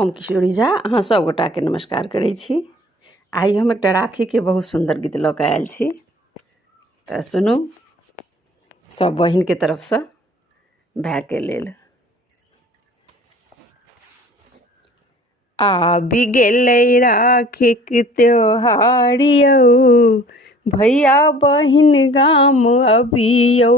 हम किशोरी झा अहाँ सब गोटा के नमस्कार करै छी। आइ हम एकटा राखी के बहुत सुंदर गीत लऽ कऽ आयल छी, तऽ सुनू सब बहिन के तरफ से भाय के लेल। आबि गेलै राखीक त्योहार यौ, भैया बहिन गाम अबियौ।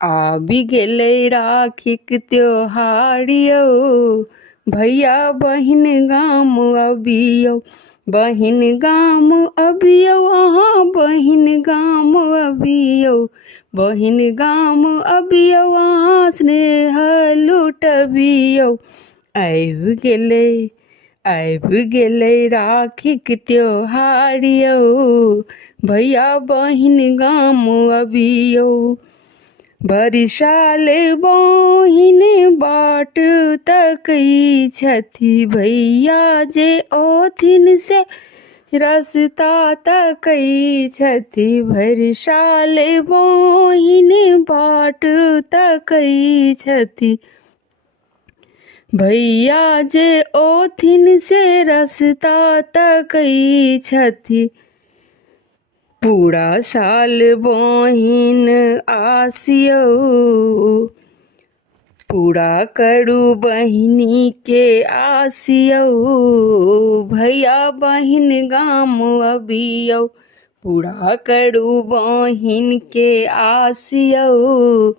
आबि गेलै राखीक त्योहार यौ, भैया बहिन गाम अबियौ। बहिन गाम अबियौ अहाँ, बहिन गाम अबियौ। बहिन गाम अबियौ अहाँ, स्नेह लुटबियौ। आबि गेलै राखीक त्योहार यौ, भैया बहिन गाम अबियौ। बरिसाल बहिन बाट तकै छथि, भैया जे ओथिन से रस्ता तकै छथि। बरिसाल बहिन बाट तकै छथि, भैया जे ओथिन से रस्ता तकै छथि। पूरा साल बहिन आसियौ, पूरा करू बहिनी के आसियौ। भैया बहिन गाम अबियौ, पूरा करू बहिन के आसियौ।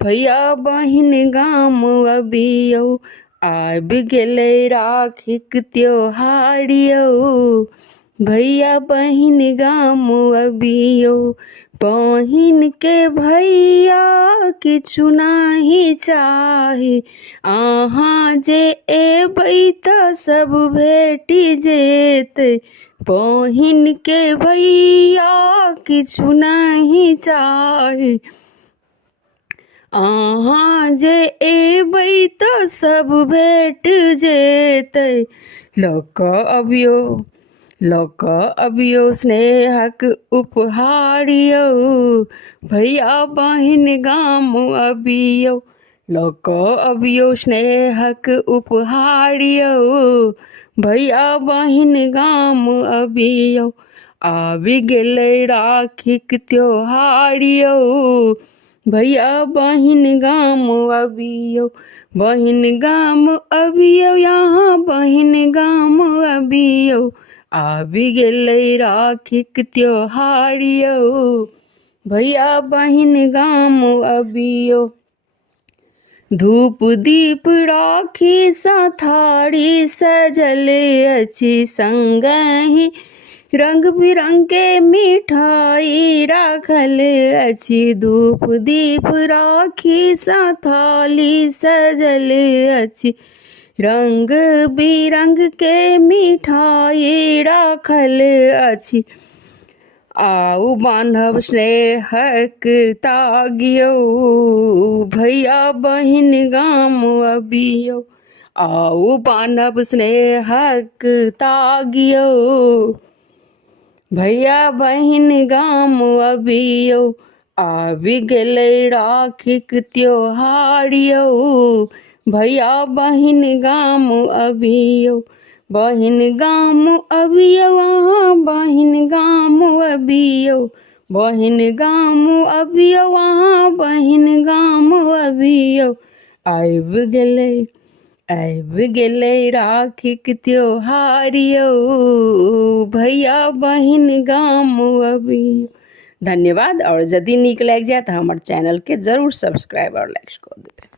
भैया बहिन गाम अबियौ। आबि गेलै राखीक त्योहार यौ, भैया बहिन गाम अबियौ। बहिन के भैया किछु नाही चाही, अहाँ जे एबै तऽ सब भेटि जेतै। बहिन के भैया किछु नाही चाही, अहाँ जे एबै तऽ सब भेट जेतै। लऽ कऽ अबियौ स्नेहक उपहार यौ, भैया बहिन गाम अबियौ। लऽ कऽ अबियौ स्नेहक उपहार यौ, भैया बहिन गाम अबियौ। आबि गेलै राखीक त्योहार यौ, भैया बहिन गाम अबियौ। बहिन गाम अबियौ यहाँ, बहिन गाम अबियौ। आबि गेलै राखीक त्योहार यौ, भैया बहिन गाम अबियौ। धूप दीप राखी सा थारी सजल अछि, संगहि रंग बिरंग के मिठाई राखल अछि। धूप दीप राखी सा थाली सजल अछि, रंग बिरंग के मिठाई राखल अछि। आउ बान्हब स्नेहक ताग यौ, भैया बहिन गाम अबियौ। आउ बान्हब स्नेहक ताग यौ, भैया बहिन गाम अबियौ। आबि गेलै राखीक त्योहार यौ, भैया बहिन गाम अबियौ। बहिन गाम अबियौ अहाँ, बहिन गाम अबियौ। बहिन गाम अबियौ अहाँ, बहिन गाम अबियौ। आबि गेलै राखीक त्योहार यौ, भैया बहिन गाम अबियौ। धन्यवाद। और यदि नीक लागि जाए तऽ हमर चैनल के जरूर सब्सक्राइब और लाइक कऽ देबै।